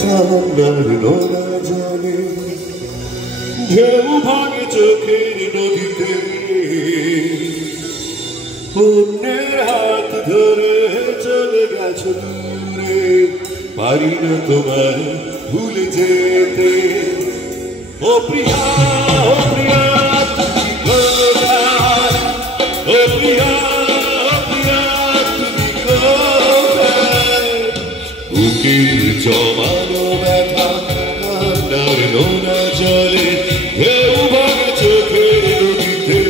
কান্নার নোনা জলে ঢেউ ভাঙে চোখের নদীতে অন্যের হাত ধরে চলে গেছো দূরে পারি না তোমায় ভুলে যেতে ও প্রিয়া তুমি কোথায় ও প্রিয়া তুমি কোথায় বুকের জমানো ব্যথা কান্নার নোনা জলে ঢেউ ভাঙে চোখের নদীতে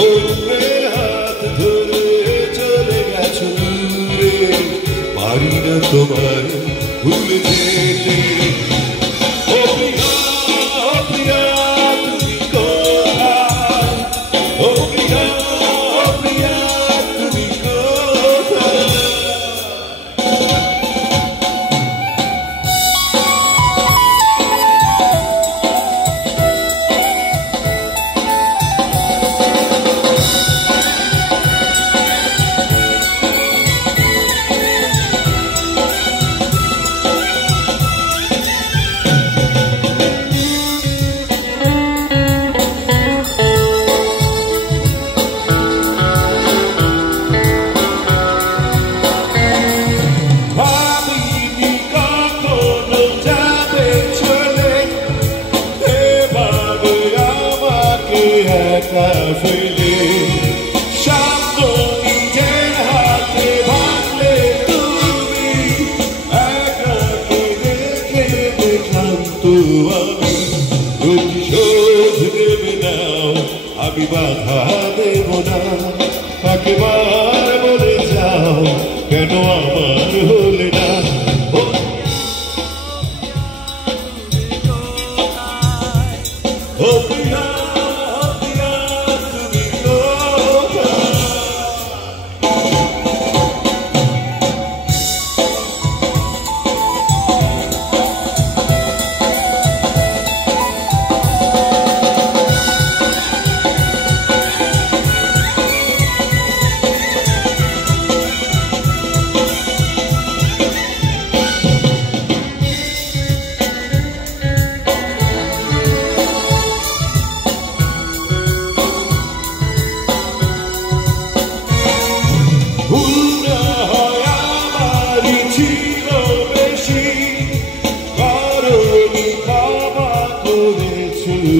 অন্যের হাত ধরে চলে গেছো দূরে পারি না তোমায় ভুলে যেতে ও প্রিয়া তুমি কোথায় ও প্রিয়া তুমি কোথায় ফেলে শব্দ নিজের হাতে ভাঙলে তুমি একাকে দেখে দেখলাম তো আমি প্রতিশোধ নেবে নাও আমি বাধা দেব না একবার বলে যাও কেন আমার হলে না ও প্রিয়া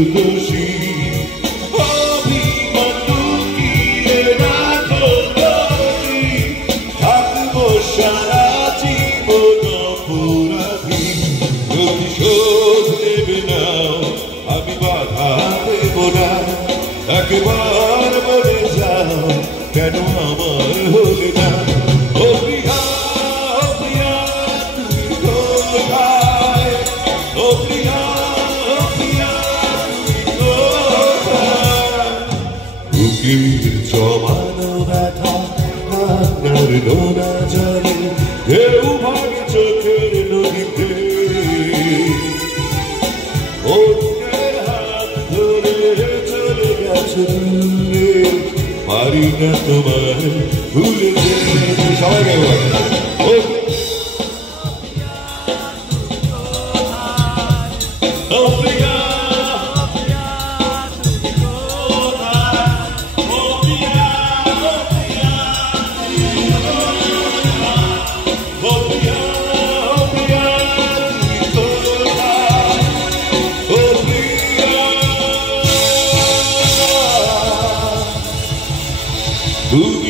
দোষী অভিমান লুকিয়ে রাখো তুমি থাকবো সারা জীবন অপরাধী প্রতিশোধ নেবে নাও আমি বাধা দেব না একবার বলে যাও কেন আমার হলে না ও প্রিয়া তুমি কোথায় ও প্রিয়া বুকের জমানো ব্যথা কান্নার নোনা জলে ঢেউ ভাঙে চোখের নদীতে অন্যের হাত ধরে চলে গেছো দূরে পারি না তোমায় ভুলে যেতে সবাই ও প্রিয়া Ooh.